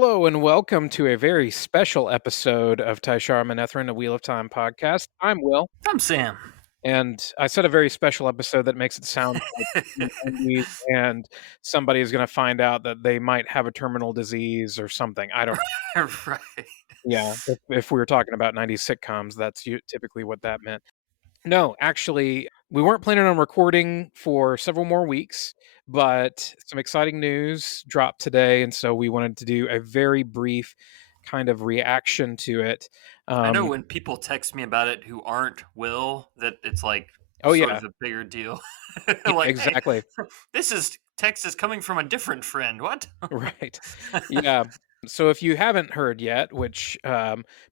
Hello and welcome to a very special episode of Tai'Shar and a Wheel of Time podcast. I'm Will, I'm Sam. and I said a very special episode that makes it sound like the 90s and somebody is going to find out that they might have a terminal disease or something. I don't. Right. Yeah, if we were talking about 90s sitcoms, that's typically what that meant. No, actually, we weren't planning on recording for several more weeks, but some exciting news dropped today, and so we wanted to do a very brief kind of reaction to it. I know Um, when people text me about it who aren't Will, that it's like oh sort yeah, of a bigger deal. yeah, Like, hey, exactly, this is text is coming from a different friend. What? right, yeah. So if you haven't heard yet, which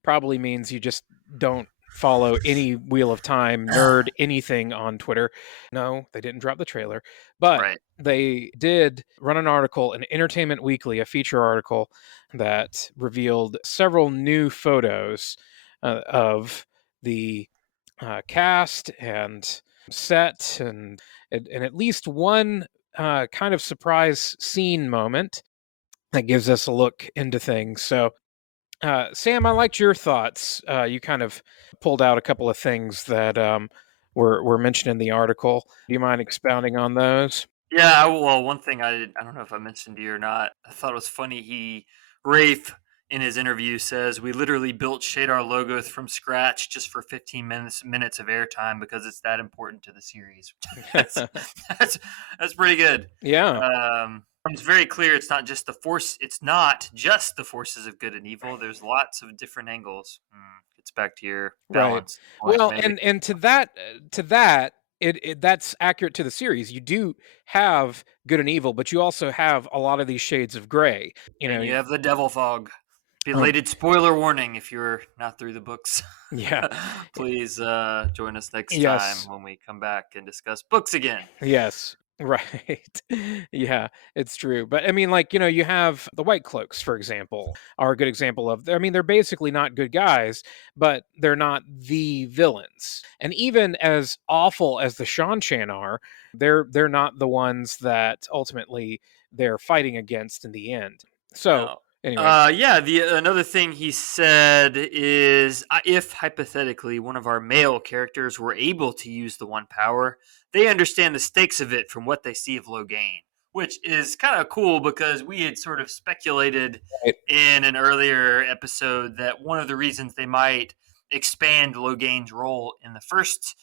probably means you just don't follow any Wheel of Time nerd anything on Twitter. No, they didn't drop the trailer, but Right. they did run an article in Entertainment Weekly, a feature article that revealed several new photos of the cast and set and at least one kind of surprise scene moment that gives us a look into things. So, Sam, I liked your thoughts. You kind of pulled out a couple of things that were mentioned in the article. Do you mind expounding on those? Yeah. Well, one thing I don't know if I mentioned to you or not. I thought it was funny. Rafe in his interview says we literally built Shadar logos from scratch just for 15 minutes of airtime because it's that important to the series. that's, that's that's pretty good. Yeah, It's very clear it's not just the force. It's not just the forces of good and evil. There's lots of different angles. Gets back to your right. balance point, Well, maybe. and to that, it that's accurate to the series. You do have good and evil, but you also have a lot of these shades of gray. You And know, you have the devil fog. um, Belated spoiler warning if you're not through the books. yeah, Please join us next time yes. when we come back and discuss books again. Yes. Right. Yeah, it's true. But I mean, like, you have the White Cloaks, for example, are a good example of, I mean, they're basically not good guys, but they're not the villains. And even as awful as the Shan are, they're not the ones that ultimately they're fighting against in the end. So, No. anyway, Yeah. The another thing he said is if hypothetically one of our male characters were able to use the one power, they understand the stakes of it from what they see of Logain, which is kind of cool because we had sort of speculated right, in an earlier episode that one of the reasons they might expand Logain's role in the first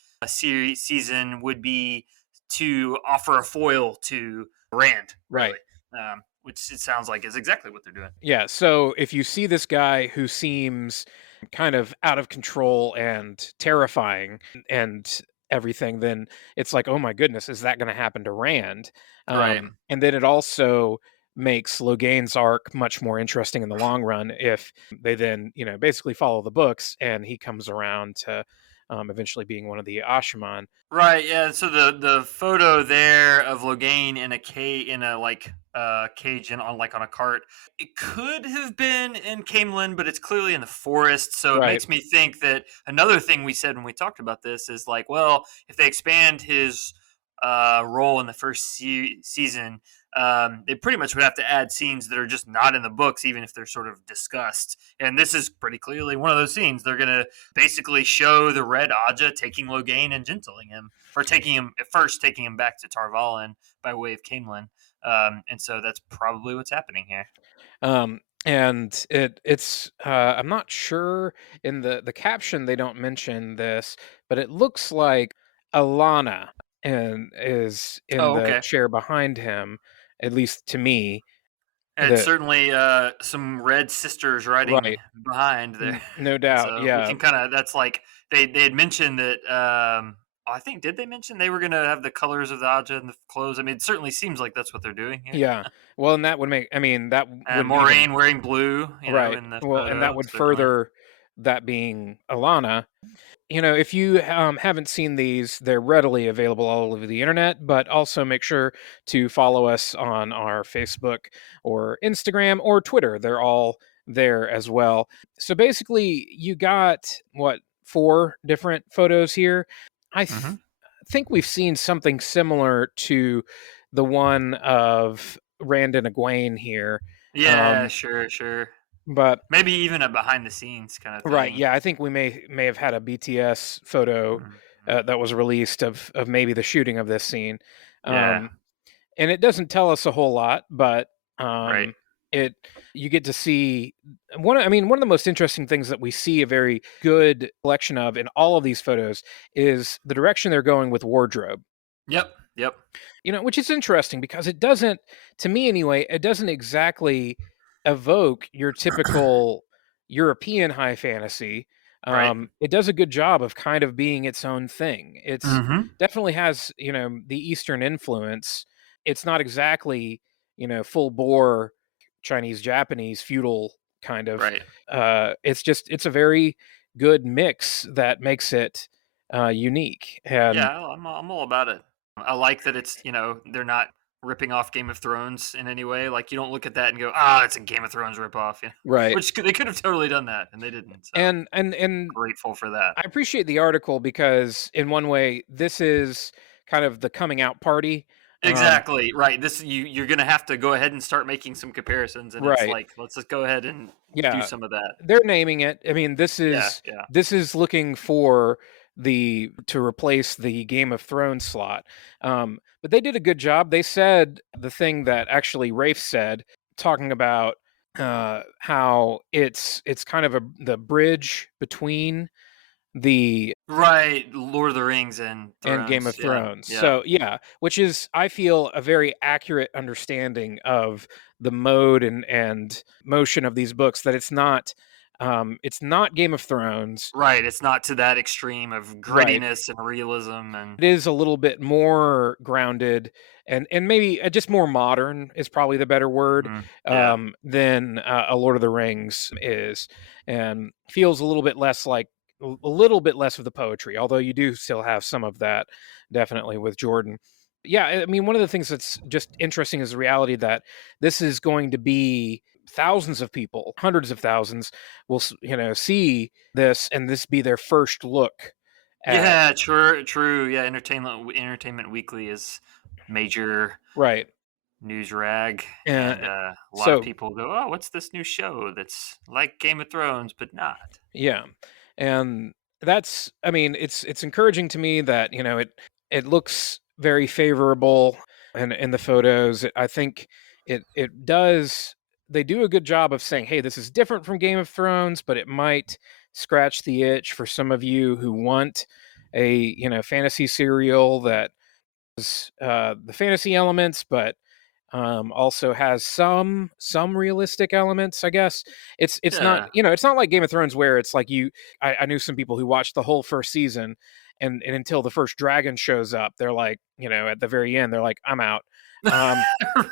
season would be to offer a foil to Rand, right. really. Which it sounds like is exactly what they're doing. Yeah, so if you see this guy who seems kind of out of control and terrifying and everything, then it's like, oh my goodness, is that going to happen to Rand? Right. And then it also makes Logain's arc much more interesting in the long run if they then, basically follow the books and he comes around to eventually being one of the Ashaman. Right. Yeah. So the photo there of Logain in a cage and on a cart. It could have been in Camelin, but it's clearly in the forest. So it Right, makes me think that another thing we said when we talked about this is like, well, if they expand his role in the first season, they pretty much would have to add scenes that are just not in the books, even if they're sort of discussed. And this is pretty clearly one of those scenes. They're going to basically show the Red Aja taking Logain and gentling him, or taking him back to Tarvalin by way of Camelin. And so that's probably what's happening here. And it's I'm not sure, in the caption they don't mention this, but it looks like Alana and is in Oh, the okay. chair behind him, at least to me. And it's The certainly some Red Sisters riding right, behind there. no And doubt, so we yeah, can kind of, that's like, they had mentioned that, I think, did they mention they were going to have the colors of the Aja and the clothes? I mean, it certainly seems like that's what they're doing here. yeah. Well, and that would make, I mean, that And wouldn't even Moraine wearing blue, right. in the Well, and that photo, would certainly. further that being Alana. If you haven't seen these, they're readily available all over the internet, but also make sure to follow us on our Facebook or Instagram or Twitter. They're all there as well. So basically, you got what, four different photos here? I Hmm. think we've seen something similar to the one of Rand and Egwene here. Yeah, sure, sure. But Maybe even a behind the scenes kind of right, thing. yeah, I think we may have had a BTS photo Mhm. that was released of maybe the shooting of this scene. Yeah, Um, and it doesn't tell us a whole lot, but right. it you get to see one of the most interesting things that we see a very good collection of in all of these photos is the direction they're going with wardrobe. Yep, yep. Which is interesting because it doesn't, to me anyway, it doesn't exactly evoke your typical European high fantasy. Right. It does a good job of kind of being its own thing. It's Mhm. definitely has, the Eastern influence. It's not exactly, full bore Chinese Japanese feudal kind of. Right. It's a very good mix that makes it unique. Yeah, And I'm all about it. I like that it's, they're not ripping off Game of Thrones in any way. Like, you don't look at that and go, "Ah, it's a Game of Thrones ripoff." right. They could have totally done that, and they didn't. So And grateful for that. I appreciate the article because in one way, this is kind of the coming out party. Um, Exactly right. You're gonna have to go ahead and start making some comparisons, and it's right. like let's just go ahead and do Yeah. some of that. They're naming it. I mean, this Yeah, is yeah, this is looking for the to replace the Game of Thrones slot. But they did a good job. They said the thing that actually Rafe said, talking about how it's kind of the bridge between the right. Lord of the Rings and and Game Thrones. of Yeah, Thrones. yeah, So, yeah, which is, I feel, a very accurate understanding of the mode and motion of these books, that it's not Game of Thrones. right. It's not to that extreme of Right. grittiness and realism, and It is a little bit more grounded and maybe just more modern is probably the better word, yeah, than a Lord of the Rings is, and feels a little bit less like a little bit less of the poetry, although you do still have some of that definitely with Jordan. Yeah, I mean, one of the things that's just interesting is the reality that this is going to be thousands of people, hundreds of thousands will see this and this be their first look at. yeah. True, true. Yeah, Entertainment Weekly is major Right. news rag, and And a lot of so, people go, "Oh, what's this new show that's like Game of Thrones but not?" yeah, and that's, I mean, it's encouraging to me that it looks very favorable, and in the photos, I think it does. They do a good job of saying, "Hey, this is different from Game of Thrones, but it might scratch the itch for some of you who want a fantasy serial that is the fantasy elements, but also has some realistic elements, I guess. It's not Yeah. it's not like Game of Thrones where it's like I knew some people who watched the whole first season, and until the first dragon shows up, they're like, at the very end, they're like, I'm out. Um,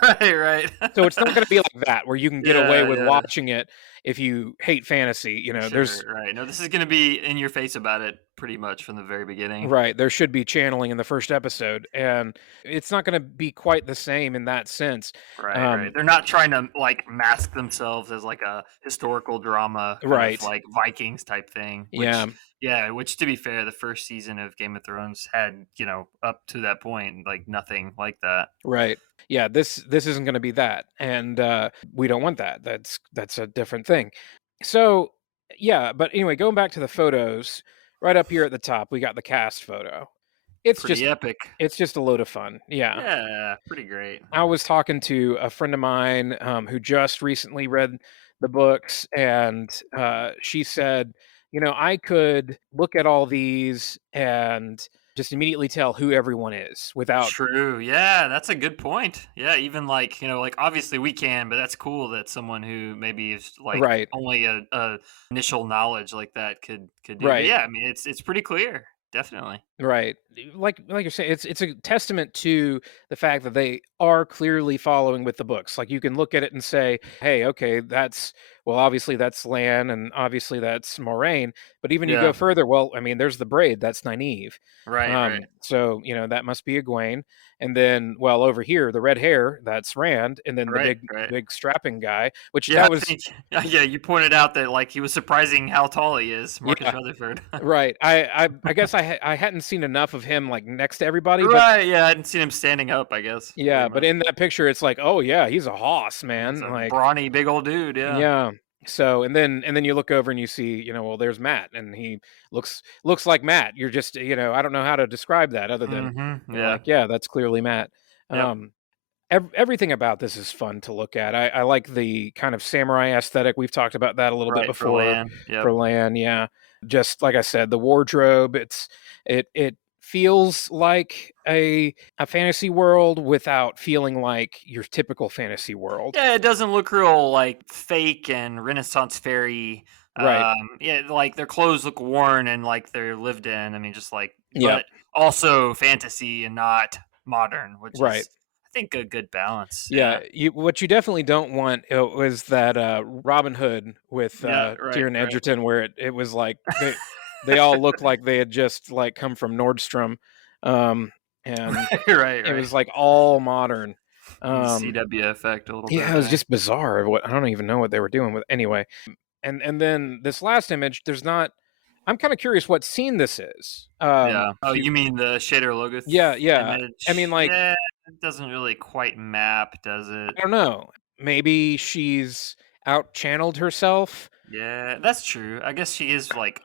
Right, right. so it's not going to be like that where you can get away Yeah, with yeah. watching it if you hate fantasy. Sure, There's right. No, this is gonna be in your face about it pretty much from the very beginning. right, there should be channeling in the first episode, and it's not going to be quite the same in that sense. Right, right. Um, They're not trying to, like, mask themselves as, like, a historical drama, kind of right, like Vikings type thing, yeah, which to be fair, the first season of Game of Thrones had, up to that point, like, nothing like that. right. Yeah, this isn't gonna be that, and, we don't want that. That's a different thing. So, yeah, but anyway, going back to the photos, right up here at the top, we got the cast photo. It's Pretty just epic. it's just a load of fun. Yeah. Yeah, pretty great. I was talking to a friend of mine, who just recently read the books, and she said, I could look at all these and just immediately tell who everyone is without. True. Yeah, that's a good point. Yeah, even like, like obviously we can, but that's cool that someone who maybe is like Right, only a initial knowledge like that could do. But right. yeah, I mean it's pretty clear. Definitely. Right. Like you're saying, it's a testament to the fact that they are clearly following with the books. Like you can look at it and say, "Hey, okay, that's well, obviously that's Lan, and obviously that's Moraine." But even you go Yeah. further, well, I mean, there's the braid, that's Nynaeve. Right, right. So that must be Egwene. And then, well, over here, the red hair, that's Rand, and then the Right, big, right. big strapping guy, which Yeah, that I was, think yeah, you pointed out that like he was surprising how tall he is, Marcus yeah, Rutherford. right. I guess I hadn't seen enough of him like next to everybody, but Right, yeah, I hadn't seen him standing up, I guess, very yeah, but much. in that picture, it's like, oh yeah, he's a hoss, He's man. a Like, brawny big old dude, yeah. yeah. So and then you look over and you see, well, there's Matt, and he looks like Matt. You're just, I don't know how to describe that other than Mhm, you're yeah, like, yeah, that's clearly Matt. yep. Um, everything about this is fun to look at. I like the kind of samurai aesthetic. We've talked about that a little bit Right, for before land, for yep. Lan. Yeah, just like I said, the wardrobe. It feels like a fantasy world without feeling like your typical fantasy world. Yeah, it doesn't look real, like, fake and Renaissance fairy, Right. yeah, like, their clothes look worn and like they're lived in, I mean, just like Yep. but also fantasy and not modern, which Right. is, I think, a good balance, Yeah. yeah. What you definitely don't want was that Robin Hood with Yeah, right, Tyrion right. Edgerton, where it was like they all looked like they had just like come from Nordstrom, um, and Right, it right. was like all modern. The Um, CW effect a little yeah, bit, it was eh? just bizarre. What I don't even know what they were doing with anyway. And then this last image, there's not. I'm kind of curious what scene this is. Yeah. Oh, If you, you mean the shader logo yeah, yeah. I mean, image? like, Yeah, it doesn't really quite map, does it? I don't know. Maybe she's out channeled herself. Yeah, that's true. I guess she is, like,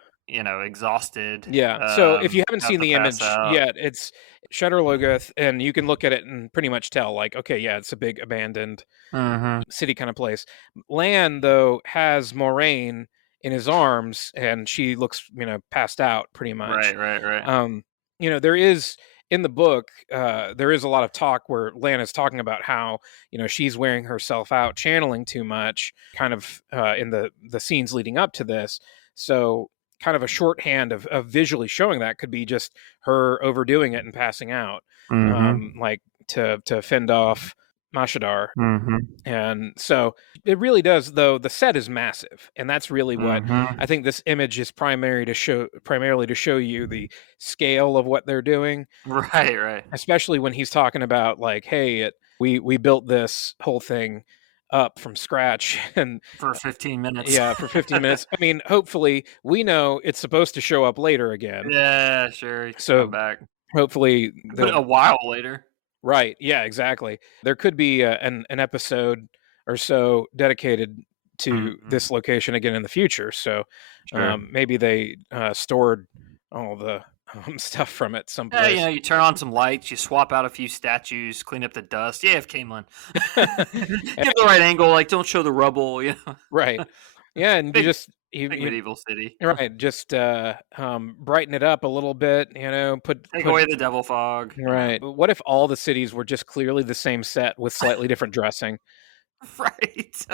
exhausted, Yeah. So if you haven't about seen to the pass image out. yet, it's Shutter Logoth, and you can look at it and pretty much tell, like, okay, yeah, it's a big abandoned Mhm. city kind of place. Lan, though, has Moraine in his arms, and she looks, passed out pretty much. Right, right, right. Um, there is in the book, there is a lot of talk where Lan is talking about how, she's wearing herself out, channeling too much, kind of in the scenes leading up to this. So kind of a shorthand of visually showing that could be just her overdoing it and passing out, Mhm. like to fend off Mashadar. Mhm. And so it really does, though the set is massive, and that's really what I Mhm. think this image is primarily to show you the scale of what they're doing, Right, right. especially when he's talking about like, hey, we built this whole thing up from scratch and For 15 minutes. yeah, for 15 minutes. I mean, hopefully we know it's supposed to show up later again. Yeah, sure, come So back. hopefully But they'll a while later. right. Yeah, exactly. There could be an episode or so dedicated to Mhm. this location again in the future. So Sure. maybe they stored all the stuff from it Yeah, someplace. you turn on some lights, you swap out a few statues, clean up the dust. Yeah, if Camelin. Give the right angle, like, don't show the rubble, Right. Yeah, and you Big just you, big you medieval city. right, just brighten it up a little bit, Take put away the devil fog. right. But what if all the cities were just clearly the same set with slightly different dressing? Right.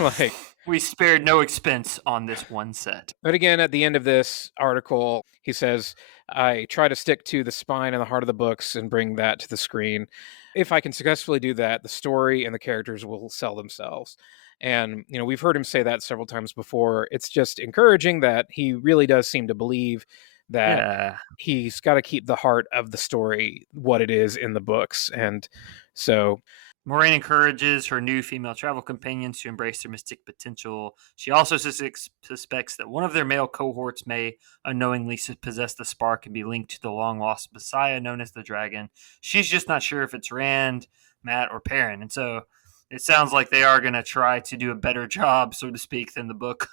Like We spared no expense on this one set. but again, at the end of this article, he says, I try to stick to the spine and the heart of the books and bring that to the screen. If I can successfully do that, the story and the characters will sell themselves. And, we've heard him say that several times before. It's just encouraging that he really does seem to believe that Yeah. he's got to keep the heart of the story what it is in the books. And so, Moraine encourages her new female travel companions to embrace their mystic potential. She also suspects that one of their male cohorts may unknowingly possess the spark and be linked to the long lost Messiah known as the Dragon. She's just not sure if it's Rand, Matt, or Perrin. And so it sounds like they are going to try to do a better job, so to speak, than the book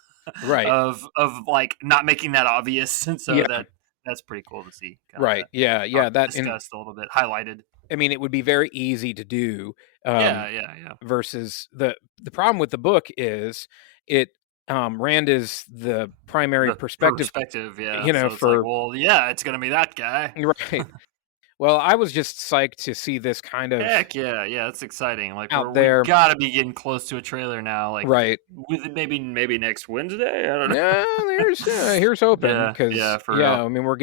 right. of like not making that obvious. And so Yeah. that's pretty cool to see, kind of Right. that Yeah. Yeah. That, and discussed a little bit, highlighted. I mean, it would be very easy to do. Yeah, yeah, yeah. Versus the problem with the book is it Rand is the primary The perspective, perspective, yeah, so it's like, for well, yeah, it's gonna be that guy. right. Well, I was just psyched to see this kind of Heck yeah, yeah, that's exciting, like, out we there. gotta be getting close to a trailer now, like, Right. with it maybe next Wednesday? I don't Yeah, know. here's hoping Yeah, yeah, because for yeah, real. I mean we're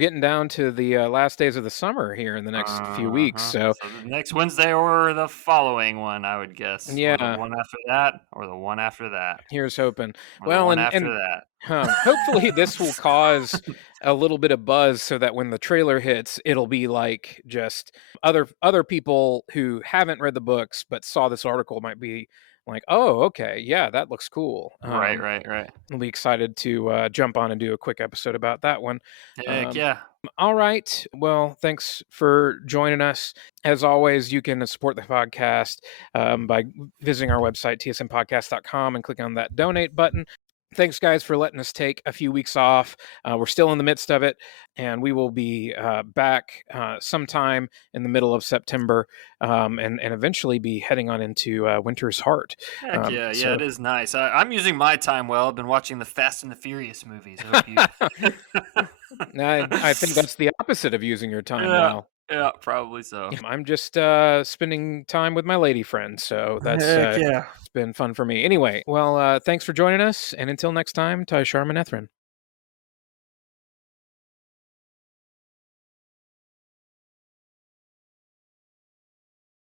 getting down to the last days of the summer here in the next few weeks. Uh-huh. So So the next Wednesday or the following one, I would guess, or the yeah, one after that, or the one after that, here's hoping. or the Well, one and after that. hopefully this will cause a little bit of buzz so that when the trailer hits, it'll be like just other people who haven't read the books but saw this article might be like, oh, okay, yeah, that looks cool. Right, right, right. I'll be excited to jump on and do a quick episode about that one. Heck Um, yeah. All right. Well, thanks for joining us. As always, you can support the podcast by visiting our website, tsmpodcast.com, and clicking on that donate button. Thanks, guys, for letting us take a few weeks off. We're still in the midst of it, and we will be back sometime in the middle of September, and eventually be heading on into winter's heart. Heck yeah, yeah, So it is nice. I'm using my time well. I've been watching the Fast and the Furious movies. I hope you. I think that's the opposite of using your time Yeah, well. yeah, probably so. I'm just spending time with my lady friend, so that's Heck yeah. it's been fun for me. Anyway, well, thanks for joining us, and until next time, Tai'Shar Manethrin.